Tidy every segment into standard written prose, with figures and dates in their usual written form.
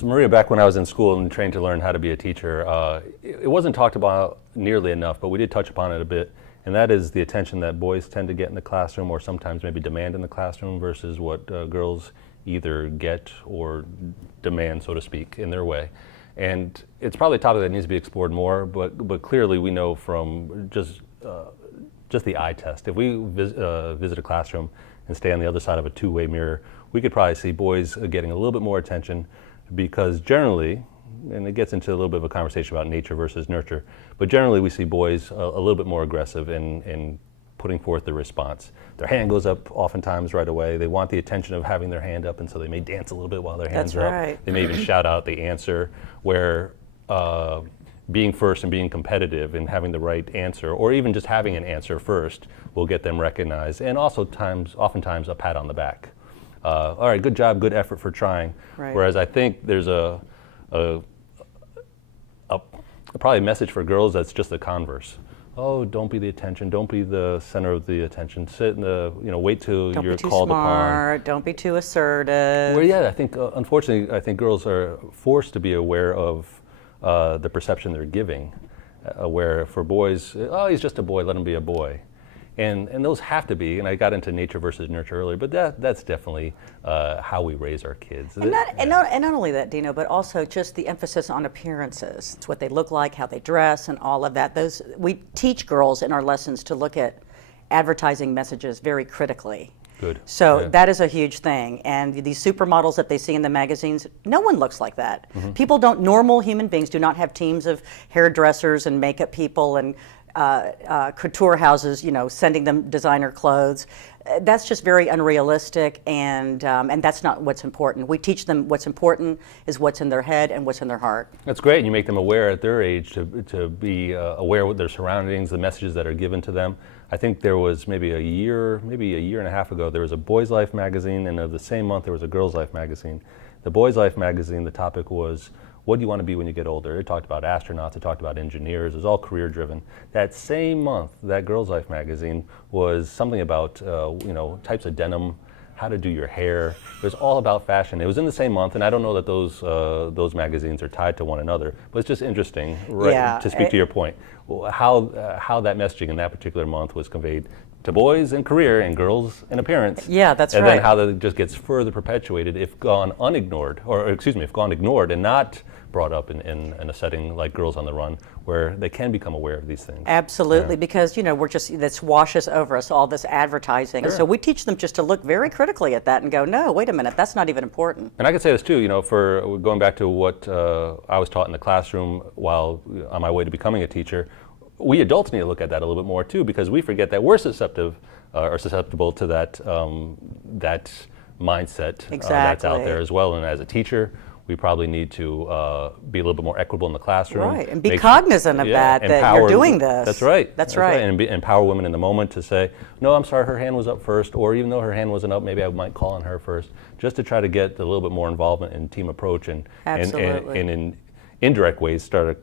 So Maria, back when I was in school and trained to learn how to be a teacher, it wasn't talked about nearly enough, but we did touch upon it a bit, and that is the attention that boys tend to get in the classroom, or sometimes maybe demand in the classroom, versus what girls either get or demand, so to speak, in their way. And it's probably a topic that needs to be explored more, but clearly we know from just the eye test, if we visit a classroom and stay on the other side of a two-way mirror, we could probably see boys getting a little bit more attention, because generally, and it gets into a little bit of a conversation about nature versus nurture, but generally we see boys a little bit more aggressive in putting forth the response. Their hand goes up oftentimes right away. They want the attention of having their hand up, and so they may dance a little bit while their hands are up. They may even shout out the answer, where being first and being competitive and having the right answer, or even just having an answer first, will get them recognized, and also oftentimes a pat on the back. All right, good job, good effort for trying. Right. Whereas I think there's probably a message for girls that's just the converse. Oh, don't be the attention. Don't be the center of the attention. Sit in the, wait till you're called upon. Don't be too assertive. Well, yeah, I think, unfortunately, I think girls are forced to be aware of the perception they're giving. Where for boys, oh, he's just a boy, let him be a boy. And those have to be, and I got into nature versus nurture earlier, but that's definitely how we raise our kids. And not only that, Dino, but also just the emphasis on appearances. It's what they look like, how they dress, and all of that. We teach girls in our lessons to look at advertising messages very critically. Good. So that is a huge thing. And these supermodels that they see in the magazines, no one looks like that. Mm-hmm. Normal human beings do not have teams of hairdressers and makeup people and couture houses, sending them designer clothes. That's just very unrealistic, and that's not what's important. We teach them what's important is what's in their head and what's in their heart. That's great, and you make them aware at their age to be aware of their surroundings, the messages that are given to them. I think there was maybe a year and a half ago, there was a Boys Life magazine, and the same month there was a Girls Life magazine. The Boys Life magazine, the topic was, what do you want to be when you get older? It talked about astronauts, it talked about engineers, it was all career driven. That same month, that Girls Life magazine was something about types of denim, how to do your hair. It was all about fashion. It was in the same month, and I don't know that those magazines are tied to one another, but it's just interesting, right, to speak to your point, how that messaging in that particular month was conveyed to boys in career and girls in appearance. Yeah, that's right. And then how that just gets further perpetuated if gone ignored and not brought up in a setting like Girls on the Run, where they can become aware of these things. Because this washes over us, all this advertising. Sure. So we teach them just to look very critically at that and go, no, wait a minute, that's not even important. And I can say this too, for going back to what I was taught in the classroom while on my way to becoming a teacher, we adults need to look at that a little bit more too, because we forget that we're susceptible to that mindset that's out there as well. And as a teacher, we probably need to be a little bit more equitable in the classroom. Right, and be cognizant of that you're doing this. That's right. That's right. And empower women in the moment to say, no, I'm sorry, her hand was up first, or even though her hand wasn't up, maybe I might call on her first, just to try to get a little bit more involvement in team approach and in indirect ways start to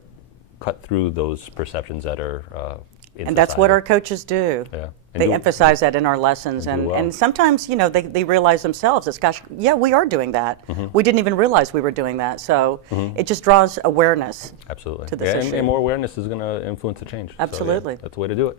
cut through those perceptions that are in society. That's what our coaches do. Yeah. They emphasize that in our lessons, and sometimes they realize themselves, we are doing that. Mm-hmm. We didn't even realize we were doing that. So it just draws awareness. Absolutely. To this issue. And more awareness is going to influence the change. Absolutely. So, that's the way to do it.